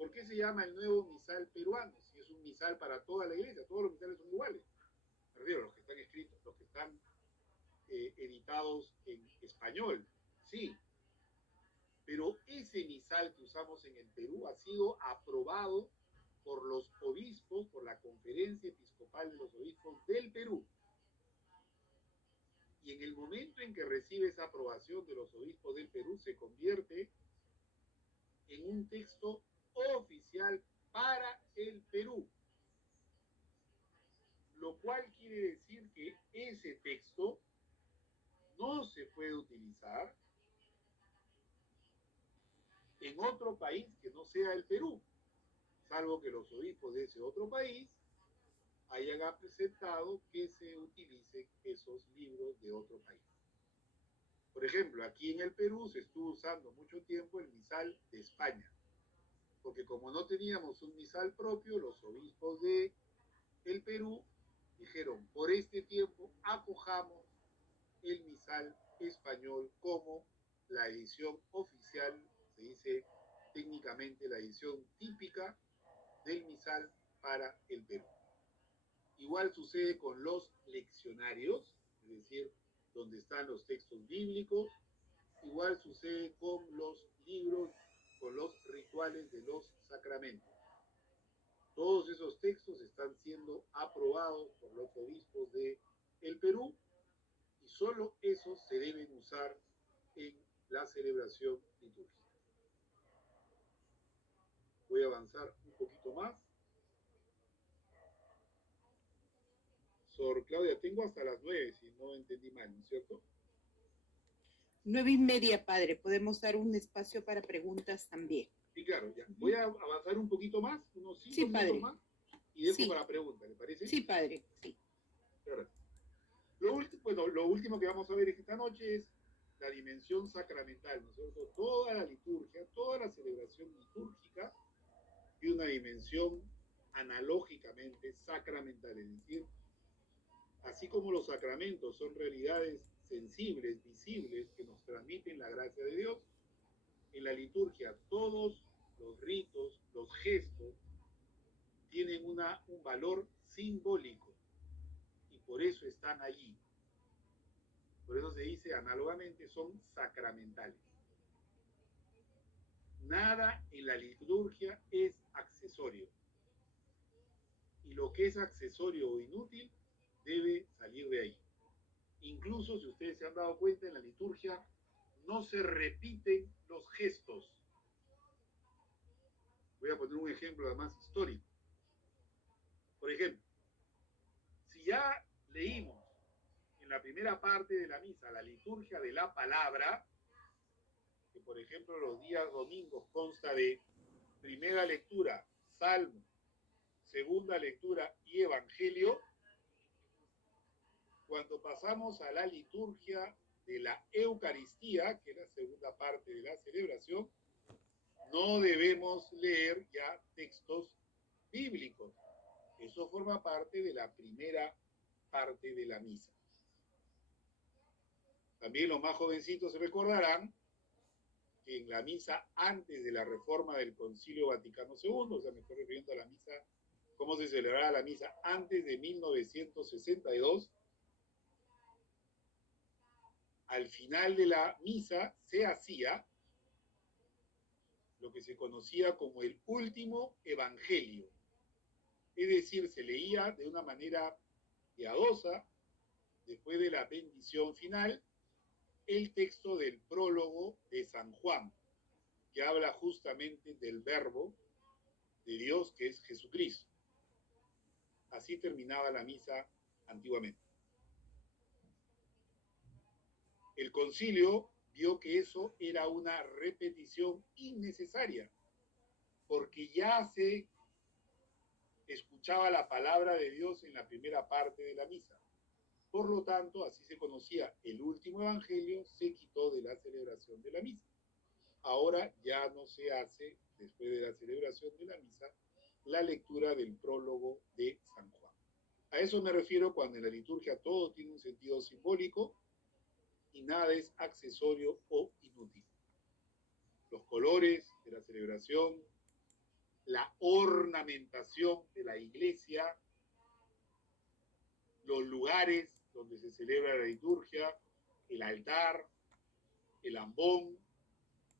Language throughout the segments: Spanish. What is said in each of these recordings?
¿Por qué se llama el nuevo misal peruano? Si es un misal para toda la iglesia, todos los misales son iguales. Me refiero, los que están escritos, los que están editados en español, sí, pero ese misal que usamos en el Perú ha sido aprobado por los obispos, por la Conferencia Episcopal de los Obispos del Perú. Y en el momento en que recibe esa aprobación de los obispos del Perú, se convierte en un texto oficial para el Perú. Lo cual quiere decir que ese texto no se puede utilizar en otro país que no sea el Perú, salvo que los obispos de ese otro país hayan aceptado que se utilicen esos libros de otro país. Por ejemplo, aquí en el Perú se estuvo usando mucho tiempo el misal de España, porque como no teníamos un misal propio, los obispos de el Perú dijeron, por este tiempo acojamos el misal español como la edición oficial, se dice técnicamente la edición típica del misal para el Perú. Igual sucede con los leccionarios, es decir, donde están los textos bíblicos. Igual sucede con los libros, con los rituales de los sacramentos. Todos esos textos están siendo aprobados por los obispos de el Perú y solo esos se deben usar en la celebración litúrgica. Voy a avanzar un poquito más. Sor Claudia, tengo hasta las 9, si no entendí mal, ¿no es cierto? 9:30, padre. Podemos dar un espacio para preguntas también. Sí, claro, ya. Voy a avanzar un poquito más, unos 5 minutos más, y dejo para preguntas, ¿le parece? Sí, padre, sí. Gracias. Lo último que vamos a ver esta noche es la dimensión sacramental, ¿no es cierto? Toda la liturgia, toda la celebración litúrgica tiene una dimensión analógicamente sacramental, es decir, así como los sacramentos son realidades sensibles, visibles, que nos transmiten la gracia de Dios, en la liturgia todos los ritos, los gestos, tienen un valor simbólico y por eso están allí. Por eso se dice análogamente son sacramentales. Nada en la liturgia es accesorio. Y lo que es accesorio o inútil debe salir de ahí. Incluso si ustedes se han dado cuenta, en la liturgia no se repiten los gestos. Voy a poner un ejemplo además histórico. Por ejemplo, si ya leímos en la primera parte de la misa la liturgia de la palabra, que por ejemplo los días domingos consta de primera lectura, salmo, segunda lectura y evangelio, cuando pasamos a la liturgia de la Eucaristía, que es la segunda parte de la celebración, no debemos leer ya textos bíblicos. Eso forma parte de la primera parte de la misa. También los más jovencitos se recordarán que en la misa antes de la reforma del Concilio Vaticano II, o sea, me estoy refiriendo a la misa, cómo se celebraba la misa antes de 1962, al final de la misa se hacía lo que se conocía como el último evangelio. Es decir, se leía de una manera piadosa, después de la bendición final, el texto del prólogo de San Juan, que habla justamente del verbo de Dios, que es Jesucristo. Así terminaba la misa antiguamente. El concilio vio que eso era una repetición innecesaria, porque ya se escuchaba la palabra de Dios en la primera parte de la misa. Por lo tanto, así se conocía el último evangelio, se quitó de la celebración de la misa. Ahora ya no se hace, después de la celebración de la misa, la lectura del prólogo de San Juan. A eso me refiero cuando en la liturgia todo tiene un sentido simbólico y nada es accesorio o inútil. Los colores de la celebración, la ornamentación de la iglesia, los lugares donde se celebra la liturgia, el altar, el ambón,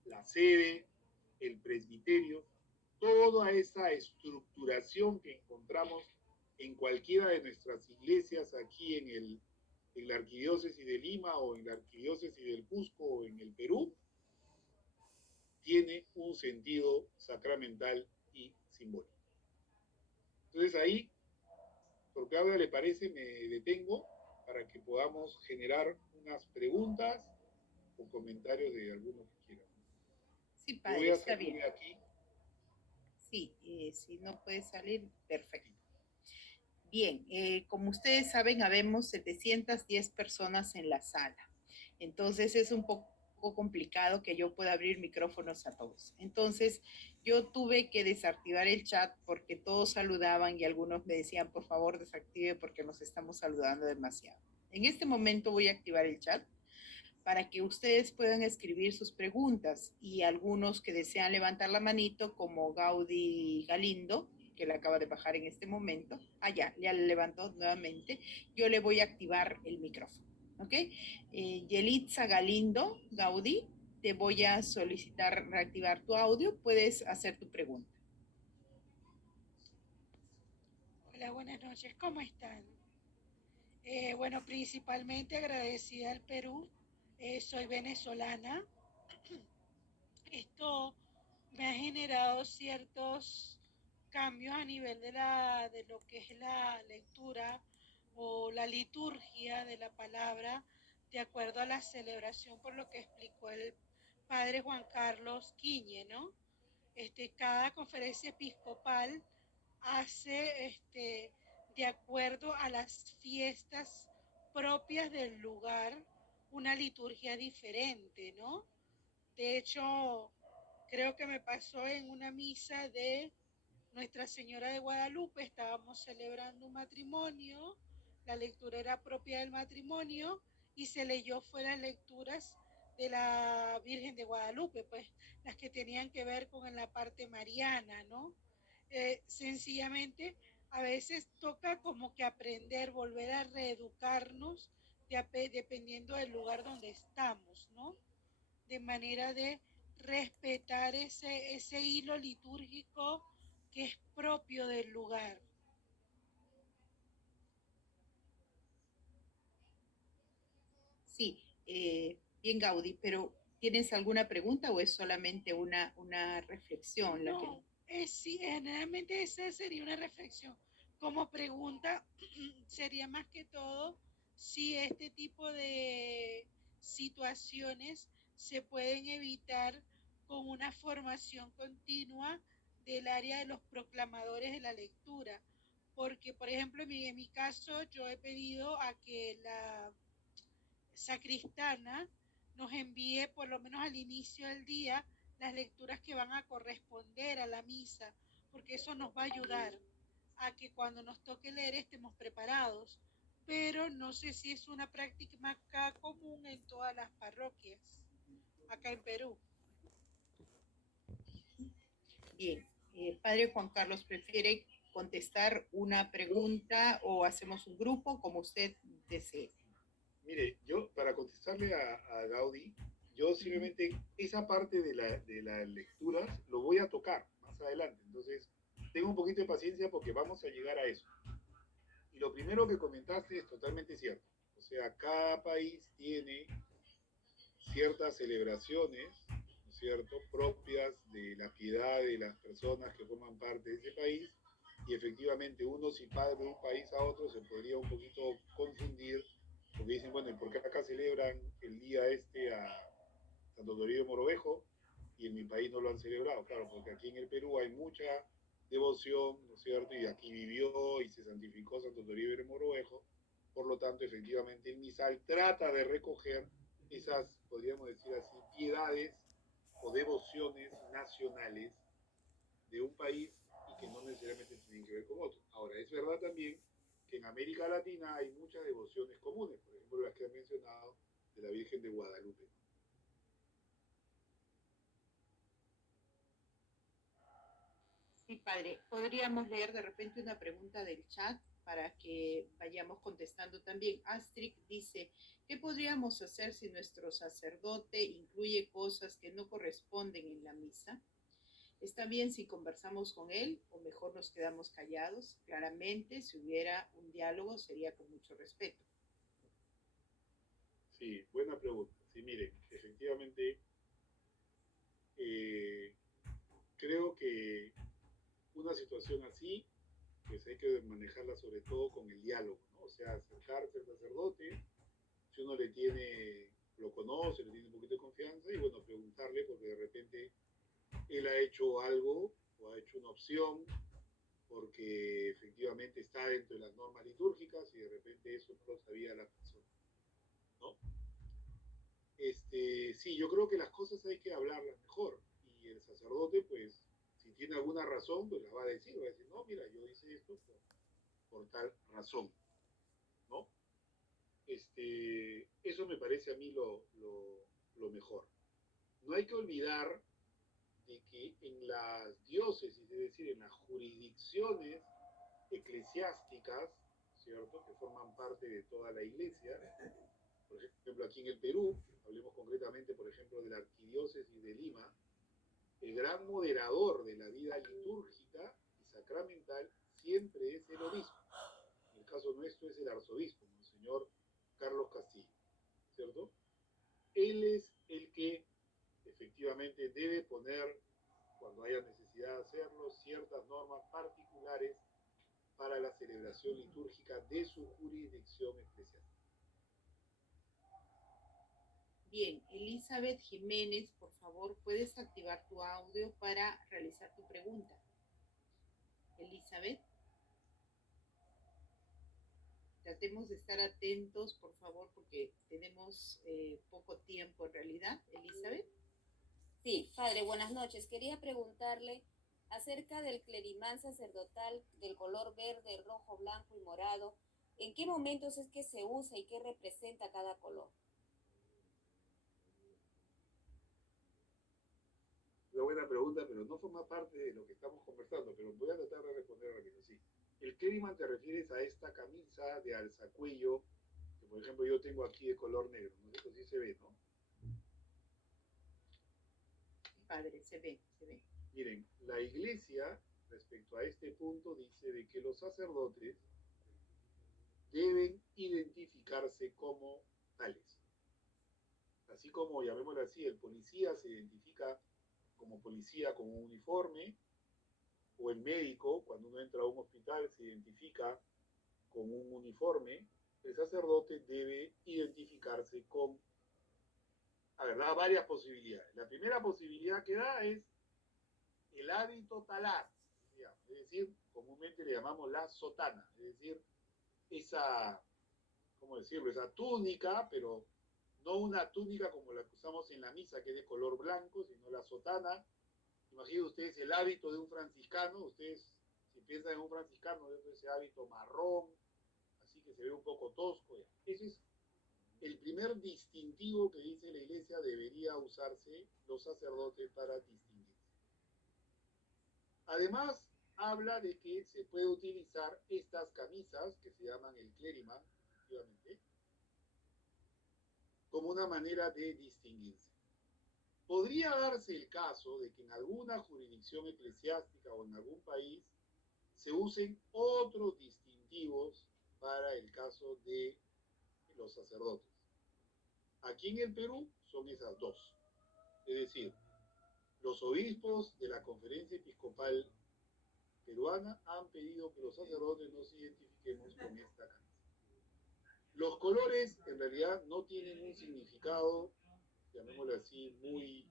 la sede, el presbiterio, toda esa estructuración que encontramos en cualquiera de nuestras iglesias aquí en la arquidiócesis de Lima o en la arquidiócesis del Cusco o en el Perú, tiene un sentido sacramental y simbólico. Entonces ahí, por Claudia le parece, me detengo para que podamos generar unas preguntas o comentarios de alguno que quieran. Sí, Yo voy padre, a está salir bien. de aquí. Sí, si no puede salir, perfecto. Bien, como ustedes saben, habemos 710 personas en la sala. Entonces es un poco complicado que yo pueda abrir micrófonos a todos. Entonces yo tuve que desactivar el chat porque todos saludaban y algunos me decían, por favor, desactive porque nos estamos saludando demasiado. En este momento voy a activar el chat para que ustedes puedan escribir sus preguntas y algunos que desean levantar la manito, como Gaudí Galindo, que le acaba de bajar en este momento. Ya le levantó nuevamente. Yo le voy a activar el micrófono. ¿Ok? Yelitza Galindo, Gaudí, te voy a solicitar reactivar tu audio. Puedes hacer tu pregunta. Hola, buenas noches, ¿cómo están? Bueno, principalmente agradecida al Perú, soy venezolana. Esto me ha generado ciertos cambios a nivel de lo que es la lectura o la liturgia de la palabra, de acuerdo a la celebración, por lo que explicó el padre Juan Carlos Quiñe, ¿no? Cada conferencia episcopal hace de acuerdo a las fiestas propias del lugar una liturgia diferente, ¿no? De hecho, creo que me pasó en una misa de Nuestra Señora de Guadalupe, estábamos celebrando un matrimonio, la lectura era propia del matrimonio y se leyó fueron lecturas de la Virgen de Guadalupe, pues las que tenían que ver con la parte mariana, ¿no? Sencillamente, a veces toca como que aprender, volver a reeducarnos dependiendo del lugar donde estamos, ¿no? De manera de respetar ese hilo litúrgico que es propio del lugar. Sí, bien Gaudí, pero ¿tienes alguna pregunta o es solamente una reflexión? No, sí, generalmente esa sería una reflexión. Como pregunta, sería más que todo si este tipo de situaciones se pueden evitar con una formación continua del área de los proclamadores de la lectura. Porque, por ejemplo, en mi caso, yo he pedido a que la sacristana nos envíe por lo menos al inicio del día las lecturas que van a corresponder a la misa, porque eso nos va a ayudar a que cuando nos toque leer estemos preparados. Pero no sé si es una práctica acá común en todas las parroquias, acá en Perú. Bien, padre Juan Carlos, ¿prefiere contestar una pregunta o hacemos un grupo como usted desee? Mire, yo para contestarle a Gaudí, yo simplemente esa parte de las lecturas lo voy a tocar más adelante. Entonces, tengo un poquito de paciencia porque vamos a llegar a eso. Y lo primero que comentaste es totalmente cierto. O sea, cada país tiene ciertas celebraciones, ¿no es cierto?, propias de la piedad de las personas que forman parte de ese país. Y efectivamente, uno si va de un país a otro se podría un poquito confundir, porque dicen, bueno, ¿y por qué acá celebran el día a Santo Toribio Morovejo y en mi país no lo han celebrado? Claro, porque aquí en el Perú hay mucha devoción, ¿no es cierto? Y aquí vivió y se santificó Santo Toribio Morovejo. Por lo tanto, efectivamente, el misal trata de recoger esas, podríamos decir así, piedades o devociones nacionales de un país y que no necesariamente tienen que ver con otro. Ahora, es verdad también que en América Latina hay muchas devociones comunes, por ejemplo, las que han mencionado de la Virgen de Guadalupe. Sí, Padre, podríamos leer de repente una pregunta del chat para que vayamos contestando también. Astrid dice, ¿qué podríamos hacer si nuestro sacerdote incluye cosas que no corresponden en la misa? ¿Está bien si conversamos con él o mejor nos quedamos callados? Claramente, si hubiera un diálogo, sería con mucho respeto. Sí, buena pregunta. Sí, miren, efectivamente, eh, creo que una situación así, pues hay que manejarla sobre todo con el diálogo, ¿no? O sea, acercarse al sacerdote, si uno le tiene, lo conoce, le tiene un poquito de confianza, y bueno, preguntarle, porque de repente él ha hecho algo o ha hecho una opción, porque efectivamente está dentro de las normas litúrgicas y de repente eso no lo sabía la persona, ¿no? Sí, yo creo que las cosas hay que hablarlas mejor y el sacerdote, pues, si tiene alguna razón, pues la va a decir, no, mira, yo hice esto por tal razón, ¿no? Eso me parece a mí lo mejor. No hay que olvidar de que en las diócesis, es decir, en las jurisdicciones eclesiásticas, ¿cierto?, que forman parte de toda la iglesia, por ejemplo, aquí en el Perú, hablemos concretamente, por ejemplo, de la arquidiócesis de Lima, el gran moderador de la vida litúrgica y sacramental siempre es el obispo. En el caso nuestro es el arzobispo, Monseñor Carlos Castillo, ¿cierto? Él es el que efectivamente debe poner, cuando haya necesidad de hacerlo, ciertas normas particulares para la celebración litúrgica de su jurisdicción eclesiástica. Bien, Elizabeth Jiménez, por favor, puedes activar tu audio para realizar tu pregunta. Elizabeth, tratemos de estar atentos, por favor, porque tenemos poco tiempo en realidad. Elizabeth. Sí, padre, buenas noches. Quería preguntarle acerca del clerimán sacerdotal del color verde, rojo, blanco y morado. ¿En qué momentos es que se usa y qué representa cada color? Una buena pregunta, pero no forma parte de lo que estamos conversando, pero voy a tratar de responder rápido, sí. El clériman te refieres a esta camisa de alzacuello, que por ejemplo yo tengo aquí de color negro, ¿no? Esto sí se ve, ¿no? Padre, se ve, se ve. Miren, la iglesia, respecto a este punto, dice de que los sacerdotes deben identificarse como tales. Así como, llamémoslo así, el policía se identifica como policía con un uniforme, o el médico, cuando uno entra a un hospital, se identifica con un uniforme, el sacerdote debe identificarse con, a ver, da varias posibilidades. La primera posibilidad que da es el hábito talar, digamos, es decir, comúnmente le llamamos la sotana, es decir, esa, ¿cómo decirlo? Esa túnica, pero no una túnica como la que usamos en la misa, que es de color blanco, sino la sotana. Imaginen ustedes el hábito de un franciscano, ustedes si piensan en un franciscano, ese hábito marrón, así que se ve un poco tosco. Ya. Ese es el primer distintivo que dice la iglesia debería usarse los sacerdotes para distinguirse. Además, habla de que se puede utilizar estas camisas, que se llaman el clériman, efectivamente, como una manera de distinguirse. Podría darse el caso de que en alguna jurisdicción eclesiástica o en algún país se usen otros distintivos para el caso de los sacerdotes. Aquí en el Perú son esas dos. Es decir, los obispos de la Conferencia Episcopal Peruana han pedido que los sacerdotes nos identifiquemos con esta camisa. Los colores en realidad no tienen un significado, llamémoslo así, muy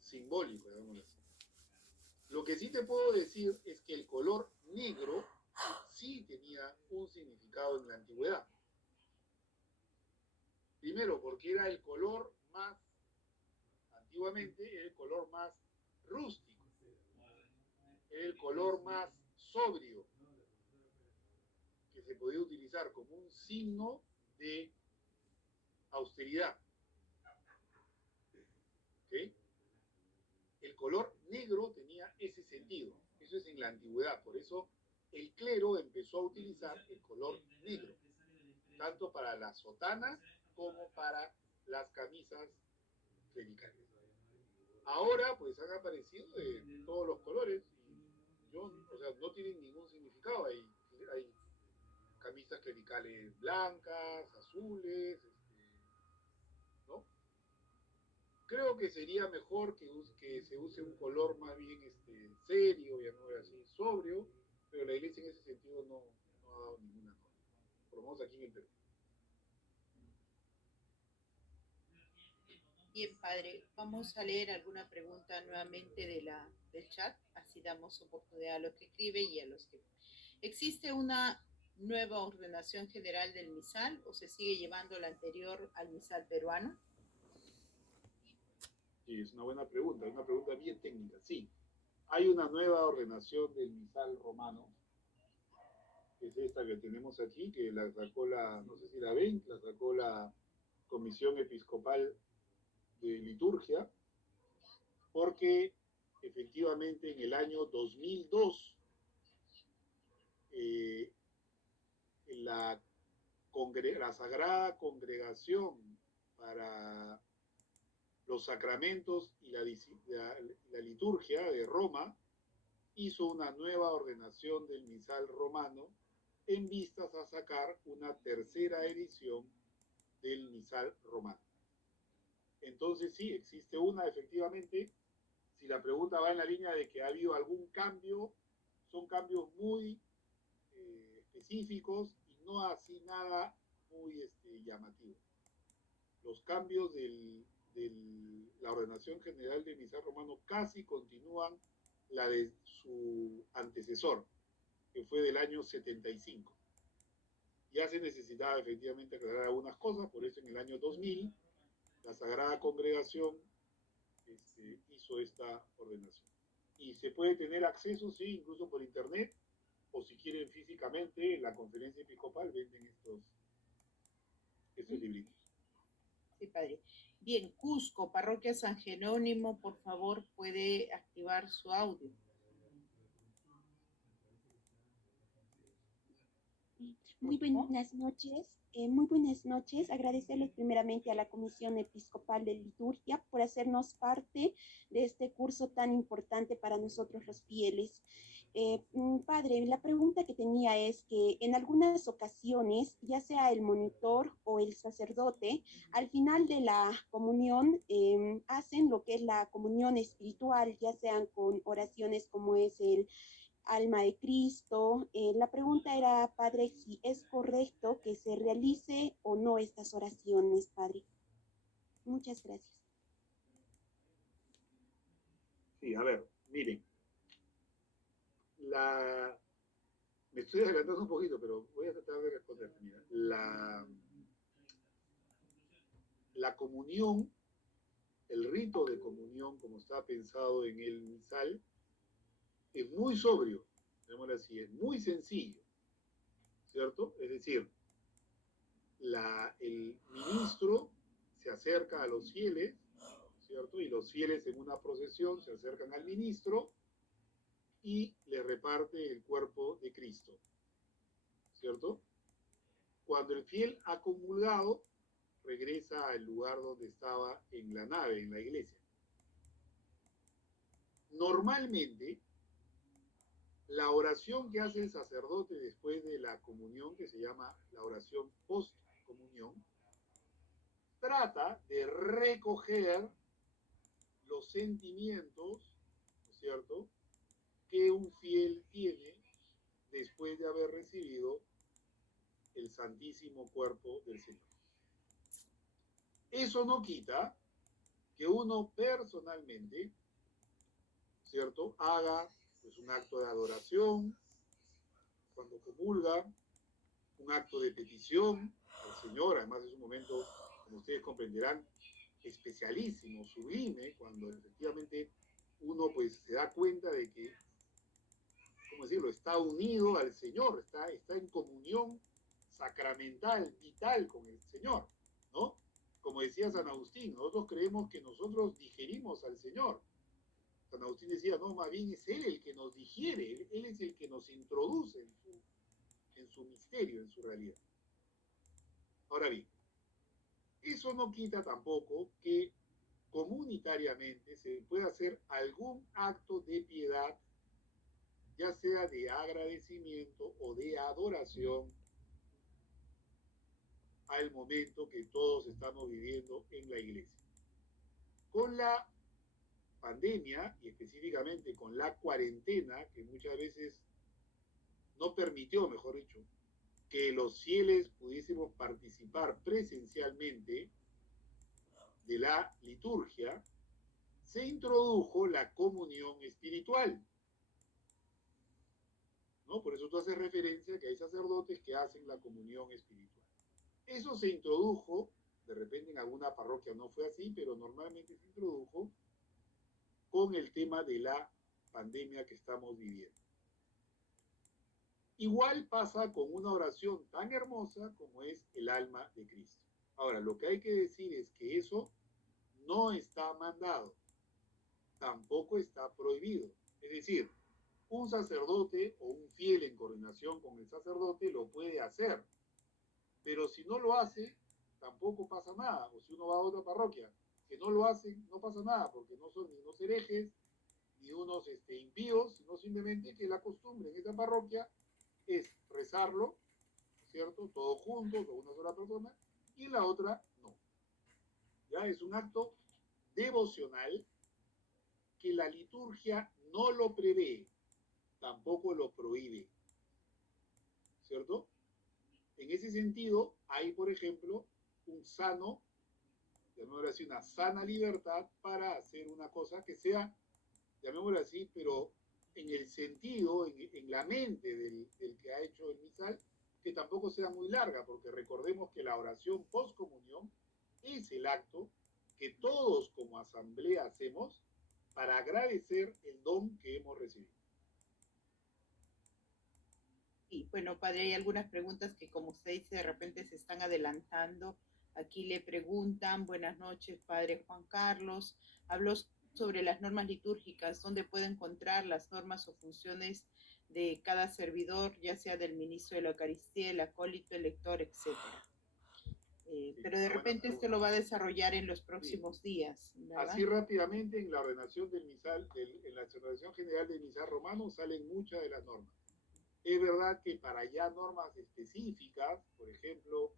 simbólico, llamémoslo así. Lo que sí te puedo decir es que el color negro sí tenía un significado en la antigüedad. Primero, porque era el color más, antiguamente, era el color más rústico, era el color más sobrio, que se podía utilizar como un signo de austeridad. ¿Okay? El color negro tenía ese sentido. antigüedad. Por eso el clero empezó a utilizar el color negro, tanto para las sotanas como para las camisas clericales. Ahora pues han aparecido de todos los colores y yo, o sea, no tienen ningún significado. Hay camisas clericales blancas, azules, ¿no? Creo que sería mejor que se use un color más bien serio, ya no así sobrio, pero la iglesia en ese sentido no ha dado ninguna norma, por lo menos aquí en el Perú. Bien, padre, vamos a leer alguna pregunta nuevamente del chat, así damos oportunidad a los que escriben y a los que... ¿Existe una nueva ordenación general del MISAL o se sigue llevando la anterior al MISAL peruano? Sí, es una pregunta bien técnica. Sí, hay una nueva ordenación del misal romano, que es esta que tenemos aquí, que la sacó no sé si la ven, la sacó la Comisión Episcopal de Liturgia, porque efectivamente en el año 2002 eh, la, la Sagrada Congregación para los Sacramentos y la Liturgia de Roma hizo una nueva ordenación del misal romano en vistas a sacar una tercera edición del misal romano. Entonces sí, existe una, efectivamente. Si la pregunta va en la línea de que ha habido algún cambio, son cambios muy específicos y no así nada muy llamativo. Los cambios de la ordenación general del misal romano casi continúan la de su antecesor, que fue del año 75. Ya se necesitaba efectivamente aclarar algunas cosas, por eso en el año 2000 la Sagrada Congregación hizo esta ordenación. Y se puede tener acceso, sí, incluso por internet, o si quieren físicamente, en la conferencia episcopal venden estos libritos. Sí, padre. Bien, Cusco, Parroquia San Jerónimo, por favor, puede activar su audio. Muy buenas noches. Muy buenas noches. Agradecerles primeramente a la Comisión Episcopal de Liturgia por hacernos parte de este curso tan importante para nosotros los fieles. Padre, la pregunta que tenía es que en algunas ocasiones, ya sea el monitor o el sacerdote, al final de la comunión hacen lo que es la comunión espiritual, ya sean con oraciones como es el Alma de Cristo. La pregunta era, Padre, si es correcto que se realice o no estas oraciones, Padre. Muchas gracias. Sí, a ver, miren. Me estoy adelantando un poquito, pero voy a tratar de responder. Mira, la comunión, el rito de comunión, como está pensado en el misal, es muy sobrio, digámoslo así, es muy sencillo, ¿cierto? Es decir, el ministro se acerca a los fieles, ¿cierto? Y los fieles en una procesión se acercan al ministro y le reparte el cuerpo de Cristo, ¿cierto? Cuando el fiel ha comulgado, regresa al lugar donde estaba en la nave, en la iglesia. Normalmente, la oración que hace el sacerdote después de la comunión, que se llama la oración post-comunión, trata de recoger los sentimientos, ¿no es cierto?, que un fiel tiene después de haber recibido el santísimo cuerpo del Señor. Eso no quita que uno personalmente, ¿cierto?, haga pues un acto de adoración cuando comulga, un acto de petición al Señor. Además es un momento, como ustedes comprenderán, especialísimo, sublime, cuando efectivamente uno pues se da cuenta de que, ¿cómo decirlo?, está unido al Señor, está en comunión sacramental, vital con el Señor, ¿no? Como decía San Agustín, nosotros creemos que nosotros digerimos al Señor, San Agustín decía, no, más bien es él el que nos digiere, él es el que nos introduce en su misterio, en su realidad. Ahora bien, eso no quita tampoco que comunitariamente se pueda hacer algún acto de piedad, ya sea de agradecimiento o de adoración al momento que todos estamos viviendo en la iglesia. Con la pandemia y específicamente con la cuarentena, que muchas veces no permitió, mejor dicho, que los fieles pudiésemos participar presencialmente de la liturgia, se introdujo la comunión espiritual, ¿no? Por eso tú haces referencia a que hay sacerdotes que hacen la comunión espiritual. Eso se introdujo, de repente en alguna parroquia no fue así, pero normalmente se introdujo con el tema de la pandemia que estamos viviendo. Igual pasa con una oración tan hermosa como es el alma de Cristo. Ahora, lo que hay que decir es que eso no está mandado, tampoco está prohibido. Es decir, un sacerdote o un fiel en coordinación con el sacerdote lo puede hacer, pero si no lo hace, tampoco pasa nada. O si uno va a otra parroquia que no lo hacen, no pasa nada, porque no son ni unos herejes, ni unos impíos, sino simplemente que la costumbre en esa parroquia es rezarlo, ¿cierto? Todos juntos, o una sola persona, y la otra no. Ya es un acto devocional que la liturgia no lo prevé, tampoco lo prohíbe, ¿cierto? En ese sentido, hay, por ejemplo, un sano, llamémoslo así, una sana libertad para hacer una cosa que sea, llamémoslo así, pero en el sentido, en la mente del que ha hecho el misal, que tampoco sea muy larga, porque recordemos que la oración post-comunión es el acto que todos como asamblea hacemos para agradecer el don que hemos recibido. Y bueno, padre, hay algunas preguntas que como usted dice, de repente se están adelantando. Aquí le preguntan, buenas noches, padre Juan Carlos. Habló sobre las normas litúrgicas, dónde puede encontrar las normas o funciones de cada servidor, ya sea del ministro de la Eucaristía, el acólito, el lector, etc. Pero de repente esto lo va a desarrollar en los próximos días, ¿verdad? Así rápidamente, en la ordenación del misal, en la ordenación general del misal romano, salen muchas de las normas. Es verdad que para ya normas específicas, por ejemplo,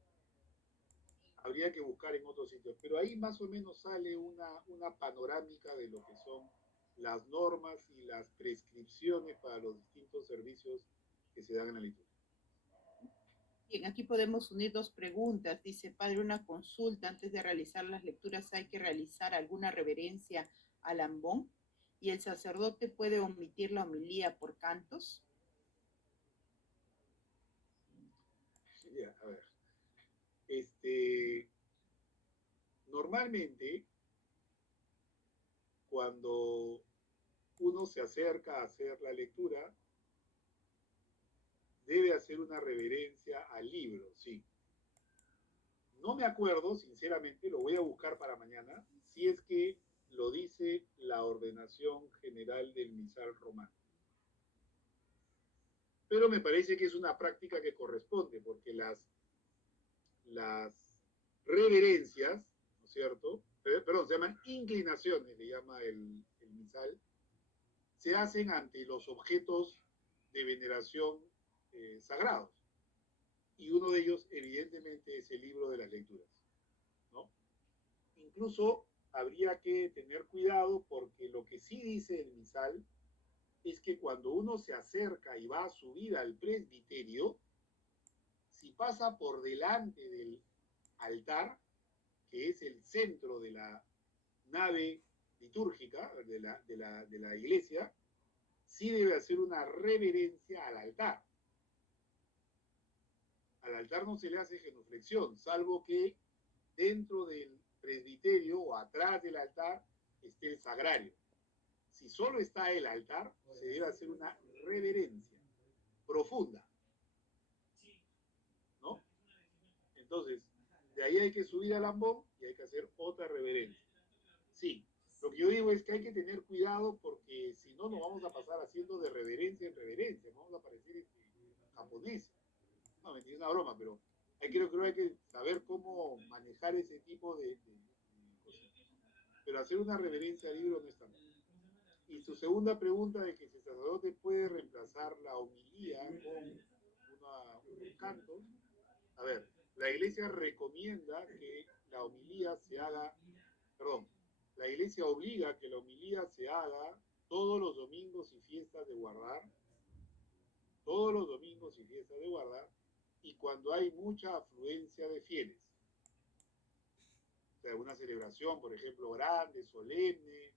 habría que buscar en otros sitios, pero ahí más o menos sale una panorámica de lo que son las normas y las prescripciones para los distintos servicios que se dan en la liturgia. Bien, aquí podemos unir dos preguntas. Dice, padre, una consulta. Antes de realizar las lecturas, ¿hay que realizar alguna reverencia al ambón? ¿Y el sacerdote puede omitir la homilía por cantos? Sí, a ver. Normalmente, cuando uno se acerca a hacer la lectura, debe hacer una reverencia al libro, sí. No me acuerdo, sinceramente, lo voy a buscar para mañana, si es que lo dice la ordenación general del misal romano. Pero me parece que es una práctica que corresponde, porque las reverencias, ¿no es cierto? Perdón, se llaman inclinaciones, le llama el misal, se hacen ante los objetos de veneración sagrados. Y uno de ellos, evidentemente, es el libro de las lecturas, ¿no? Incluso habría que tener cuidado porque lo que sí dice el misal es que cuando uno se acerca y va a subir al presbiterio, si pasa por delante del altar, que es el centro de la nave litúrgica de la iglesia, sí debe hacer una reverencia al altar. Al altar no se le hace genuflexión, salvo que dentro del presbiterio o atrás del altar esté el sagrario. Si solo está el altar, se debe hacer una reverencia profunda, ¿no? Entonces, de ahí hay que subir al ambón y hay que hacer otra reverencia. Sí, Lo que yo digo es que hay que tener cuidado porque si no nos vamos a pasar haciendo de reverencia en reverencia, vamos a parecer japoneses. No, mentira, es una broma, pero creo que hay que saber cómo manejar ese tipo de cosas. Pero hacer una reverencia al libro no está mal. Y su segunda pregunta de que si el sacerdote puede reemplazar la homilía con un canto. A ver, la iglesia recomienda que la homilía se haga, perdón, la iglesia obliga que la homilía se haga todos los domingos y fiestas de guardar, todos los domingos y fiestas de guardar, y cuando hay mucha afluencia de fieles. O sea, una celebración, por ejemplo, grande, solemne,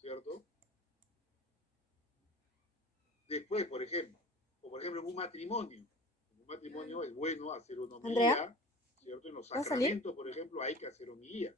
¿cierto? Después, por ejemplo, en un matrimonio. En un matrimonio es bueno hacer una homilía, ¿cierto? En los sacramentos, por ejemplo, hay que hacer homilías.